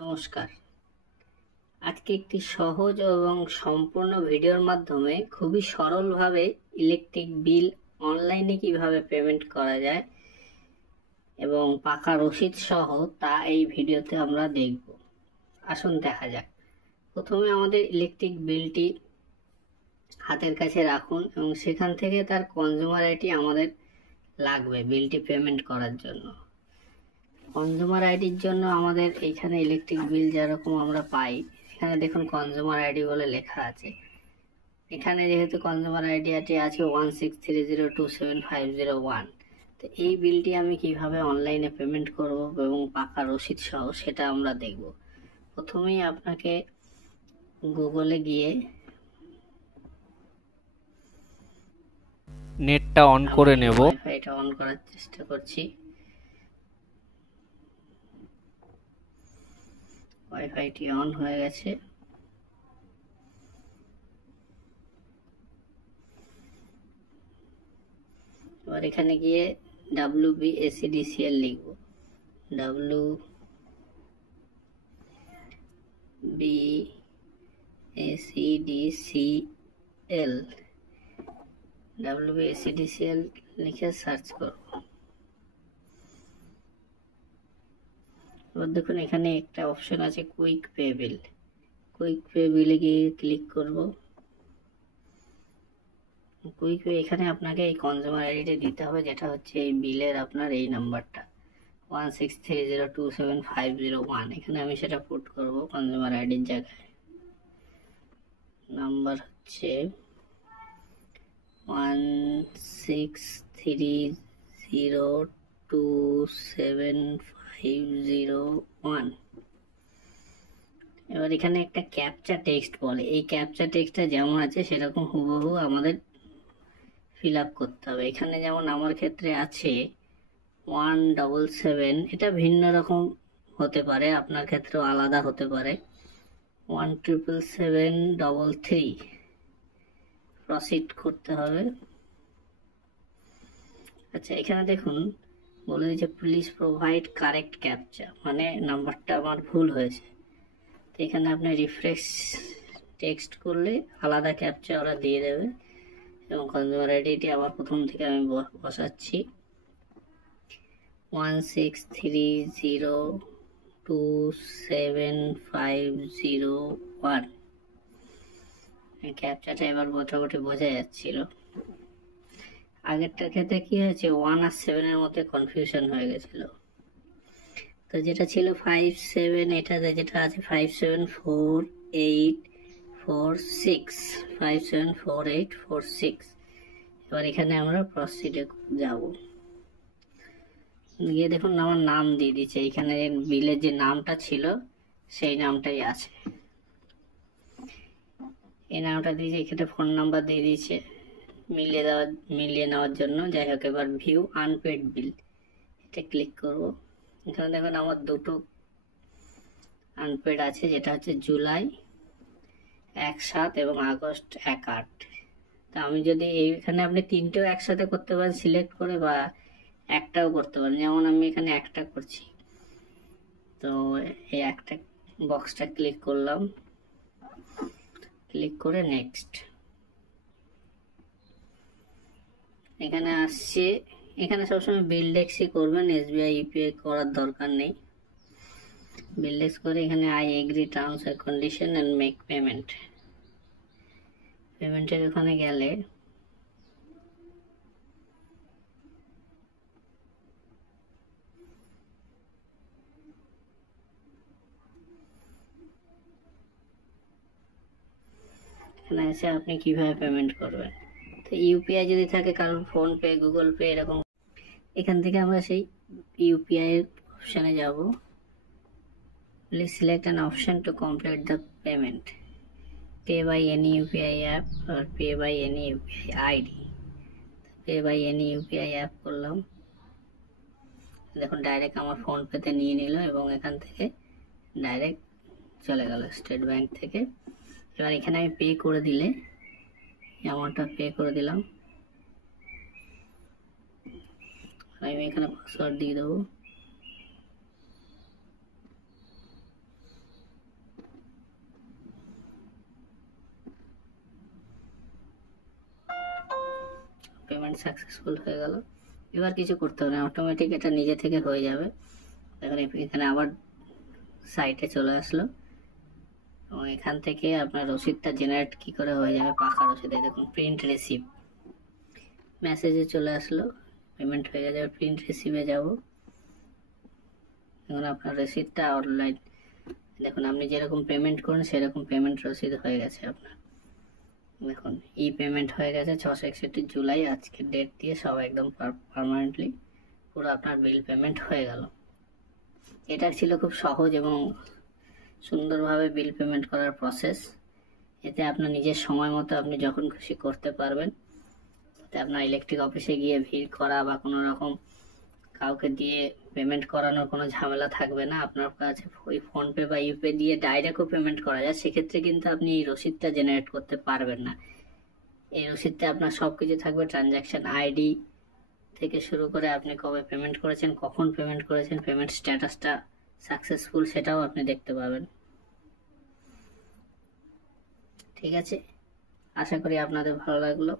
নমস্কার। আজকে একটি সহজ এবং সম্পূর্ণ ভিডিওর মাধ্যমে খুবই সরলভাবে ইলেকট্রিক বিল অনলাইনে কিভাবে পেমেন্ট করা যায় এবং পাকা রসিদ সহ তা এই ভিডিওতে আমরা দেখব। আসুন দেখা যাক। প্রথমে আমাদের ইলেকট্রিক বিলটি হাতের কাছে রাখুন এবং সেখান থেকে তার কনজিউমার আইডি আমাদের লাগবে বিলটি পেমেন্ট করার জন্য। কনজিউমার আইডির জন্য আমাদের এইখানে ইলেকট্রিক বিল যেরকম আমরা পাই, এখানে দেখুন কনজিউমার আইডি বলে লেখা আছে। এখানে যেহেতু কনজিউমার আইডি আছে 1630275001, তো এই বিলটি আমি কিভাবে অনলাইনে পেমেন্ট করব এবং পাকা রসিদ সহ সেটা আমরা দেখব। প্রথমেই আপনাকে গুগলে গিয়ে নেটটা অন করে নেব। ওয়াইফাইটা অন করার চেষ্টা করছি। ওয়াইফাইটি অন হয়ে গেছে। এবার এখানে গিয়ে WBACDCL লিখব। WBACDCL লিখে সার্চ করব। এবার দেখুন এখানে একটা অপশন আছে কুইক পে বিল। কুইক পে বিলে গিয়ে ক্লিক করব। কুইক পে, এখানে আপনাকে এই কনজিউমার আইডিটা দিতে হবে, যেটা হচ্ছে এই বিলের আপনার এই নাম্বারটা 1630275001। এখানে আমি সেটা পুট করব কনজিউমার আইডির জায়গায়। নাম্বার হচ্ছে 1630275001। এবার এখানে একটা ক্যাপচা টেক্সট বলে, এই ক্যাপচা টেক্সটটা যেমন আছে সেরকম হুবহু আমাদের ফিল আপ করতে হবে। এখানে যেমন আমার ক্ষেত্রে আছে 177, এটা ভিন্ন রকম হতে পারে, আপনার ক্ষেত্রেও আলাদা হতে পারে। 1777733 প্রসিড করতে হবে। আচ্ছা, এখানে দেখুন বলে দিচ্ছে প্লিজ প্রোভাইড কারেক্ট ক্যাপচা, মানে নাম্বারটা আমার ভুল হয়েছে। তো এখানে আপনি রিফ্রেশ টেক্সট করলে আলাদা ক্যাপচা ওরা দিয়ে দেবে। এবং কনজিউমার আইডিটি আবার প্রথম থেকে আমি বসাচ্ছি 1630275001। ক্যাপচাটা এবার মোটামুটি বোঝা যাচ্ছিল। আগেরটার ক্ষেত্রে কি হয়েছে, 1 আর 7 এর মধ্যে কনফিউশন হয়ে গেছিল। তো যেটা ছিল 57, এটাতে যেটা আছে 574846, 574846। এবার এখানে আমরা প্রসিডে যাব। গিয়ে দেখুন আমার নাম দিয়ে দিচ্ছে, এখানে বিলের যে নামটা ছিল সেই নামটাই আছে। এই নামটা দিয়েছে, এখানে ফোন নাম্বার দিয়ে দিয়েছে মিলিয়ে নেওয়ার জন্য। যাই হোক, এবার ভিউ আনপেড বিল, এটা ক্লিক করব। এখানে দেখুন আমার দুটো আনপেড আছে, যেটা হচ্ছে জুলাই 1/7 এবং আগস্ট 1/8। তা আমি যদি এইখানে আপনি তিনটেও একসাথে করতে পারেন সিলেক্ট করে, বা একটাও করতে পারেন, যেমন আমি এখানে একটা করছি। তো এই একটা বক্সটা ক্লিক করলাম, ক্লিক করে নেক্সট। এখানে আসছে, এখানে সবসময় বিলডেক্সই করবেন, SBI UPI করার দরকার নেই। বিলডেক্স করে এখানে I agree terms and condition and make payment. পেমেন্টের ওখানে গেলে এখানে এসে আপনি কিভাবে পেমেন্ট করবেন। তো ইউপিআই যদি থাকে কারণ ফোনপে, গুগল পে এরকম, এখান থেকে আমরা সেই ইউপিআই এর অপশানে যাব। Please select an option to complete the payment, pay by any UPI app আর pay by any UPI ID. Pay by any UPI app করলাম, দেখুন ডাইরেক্ট আমার ফোনপেতে নিয়ে নিল এবং এখান থেকে ডাইরেক্ট চলে গেল স্টেট ব্যাংক থেকে। এবার এখানে আমি পে করে দিলে অ্যামাউন্টটা পে করে দিলাম। আমি এখানে পাসওয়ার্ড দিয়ে দেবো। সাকসেসফুল হয়ে গেল। এবার কিছু করতে হবে না, অটোমেটিক এটা নিজে থেকে হয়ে যাবে। দেখুন এখানে আবার সাইটে চলে আসলো এবং এখান থেকে আপনার রসিদটা জেনারেট কি করে হয়ে যাবে, পাকা রসিদে দেখুন প্রিন্ট রিসিভ মেসেজে চলে আসলো, পেমেন্ট হয়ে যাবে। প্রিন্ট রিসিভে যাব, এখন আপনার রসিদটা অনলাইন দেখুন, আপনি যেরকম পেমেন্ট করেন সেরকম পেমেন্ট রসিদ হয়ে গেছে আপনার। দেখুন ই পেমেন্ট হয়ে গেছে 661 জুলাই, আজকের ডেট দিয়ে সব একদম পার্মানেন্টলি পুরো আপনার বিল পেমেন্ট হয়ে গেল। এটা ছিল খুব সহজ এবং সুন্দরভাবে বিল পেমেন্ট করার প্রসেস। এতে আপনার নিজের সময় মতো আপনি যখন খুশি করতে পারবেন। এতে আপনার ইলেকট্রিক অফিসে গিয়ে ভিড় করা বা কোনো রকম কাউকে দিয়ে পেমেন্ট করানোর কোনো ঝামেলা থাকবে না। আপনার কাছে ওই ফোনপে বা ইউপে দিয়ে ডাইরেক্টও পেমেন্ট করা যায়, সেক্ষেত্রে কিন্তু আপনি এই রসিদটা জেনারেট করতে পারবেন না। এই রসিদতে আপনার সব কিছু থাকবে, ট্রানজ্যাকশন আইডি থেকে শুরু করে আপনি কবে পেমেন্ট করেছেন, কখন পেমেন্ট করেছেন, পেমেন্ট স্ট্যাটাসটা সাকসেসফুল সেটাও আপনি দেখতে পাবেন। ঠিক আছে, আশা করি আপনাদের ভালো লাগলো।